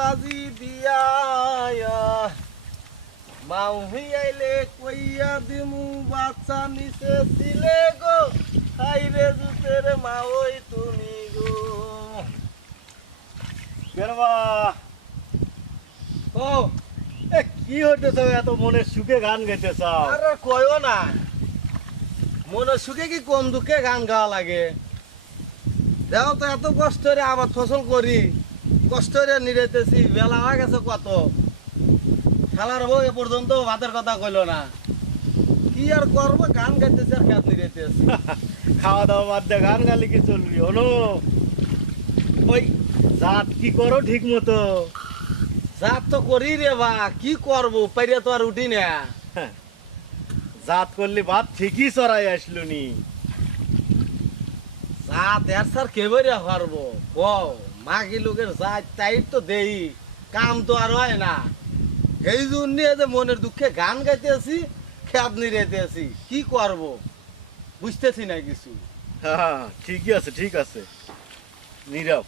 বাজি দিয়া মাউহি আইলে কইয়া দিমু বাচ্চা নিচে ছিলে গো খাইরে জুতের মাওই তুমি গো বেরবা ও এ কি হইতেছে এত মনে সুখে গান গাইতেছ আরে কয়ও না মনে সুখে কি কম দুঃখে গান গাওয়া লাগে দেখো তো এত কষ্ট করে আবার ফসল করি কষ্ট করে নিরেতেছি বেলা হয়ে গেছে কত খেলার বউ এ পর্যন্ত ভাতের কথা কইলো না কি আর করবো গান গাইতেছি আর খেত নিরেতেছি খাওয়া দাওয়া বাদ দিয়ে গান গালি কি চলবি হলো ওই জাত কি করো ঠিক মতো জাত তো করি রে বা কি করবো পাইরে তো আর উঠি না জাত করলে ভাত ঠিকই চড়াই আসলো নি জাত এর স্যার কেবারে করবো ও মাগি লোকের জাত তাই তো দেই কাম তো আর হয় না এই জন্য যে মনের দুঃখে গান গাইতেছি খেত নিরেতেছি কি করব বুঝতেছি না কিছু হ্যাঁ ঠিকই আছে ঠিক আছে নীরব